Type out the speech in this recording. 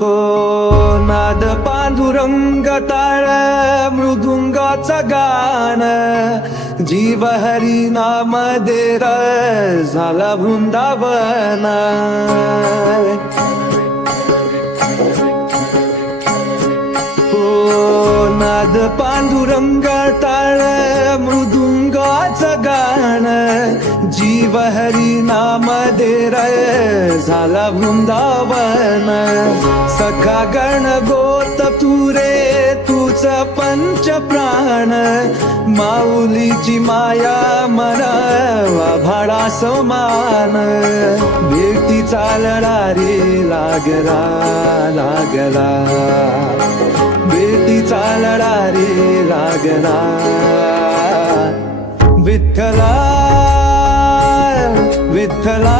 हो नाद पांडुरंग टाळ मृदुंगाचं गाण जीव हरी नाम देर झाला वृंदावन हो नाद पांडुरंग टाळ मृदुंगाचं गाण जीव हरी नाम देर झाला वृंदावन सखा गण गोत तू रे तूच पंच प्राण माऊलीची माया मनावा भाडा समान भेटीचा लढा रे लागला लागला भेटीचा लढा रे लागला विठ्ठला विठ्ठला